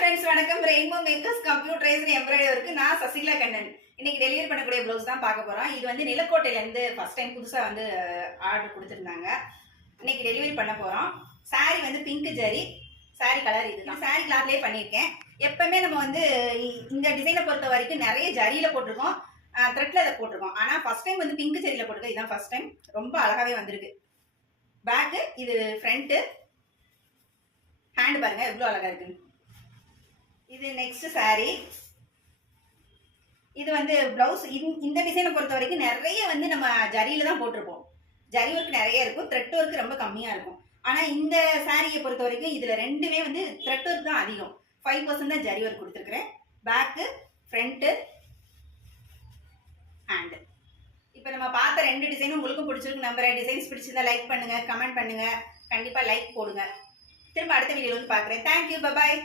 Friends வணக்கம். Rainbow makers computerised embroidery work நான் சசிகலா கண்ணன். இன்னைக்கு டெலிவரி பண்ணக்கூடிய ப்ளவுஸ் தான் பார்க்க போறோம். இது வந்து நிலக்கோட்டையிலேருந்து ஃபர்ஸ்ட் டைம் புதுசாக வந்து ஆர்டர் கொடுத்துருந்தாங்க. இன்னைக்கு டெலிவரி பண்ண போகிறோம். சாரீ வந்து பிங்க் ஜரி சாரீ கலர். இது நான் சாரீ கிளாத்லேயே பண்ணியிருக்கேன். எப்பவுமே நம்ம வந்து இந்த டிசைனை பொறுத்த வரைக்கும் நிறைய ஜரியில் போட்டிருக்கோம், த்ரெட்டில் அதை போட்டிருக்கோம். ஆனால் ஃபர்ஸ்ட் டைம் வந்து பிங்க் ஜரியில் போட்டிருக்கோம். இதுதான் ஃபர்ஸ்ட் டைம். ரொம்ப அழகாகவே வந்திருக்கு. பேக்கு, இது ஃப்ரண்ட்டு, ஹேண்டு பாருங்க எவ்வளோ அழகாக இருக்குன்னு. இது நெக்ஸ்ட் சாரீ. இது வந்து பிளவுஸ். இந்த டிசைனை பொறுத்த வரைக்கும் நிறைய வந்து நம்ம ஜரியில தான் போட்டிருப்போம். ஜரி ஒர்க் நிறைய இருக்கும், த்ரெட் ஒர்க் ரொம்ப கம்மியா இருக்கும். ஆனா இந்த சாரியை பொறுத்த வரைக்கும் இதுல ரெண்டுமே வந்து த்ரெட் ஒர்க் தான் அதிகம். 5% தான் ஜரி ஒர்க் கொடுத்துருக்கிறேன். Back, front, hand. இப்போ நம்ம பார்த்த ரெண்டு டிசைனும் உங்களுக்கும் பிடிச்சிருக்கு நம்புறேன். டிசைன்ஸ் பிடிச்சிருந்தா லைக் பண்ணுங்க, கமெண்ட் பண்ணுங்க, கண்டிப்பா லைக் போடுங்க. திரும்ப அடுத்த வீடியோல வந்து பார்க்குறேன். Thank you, bye bye.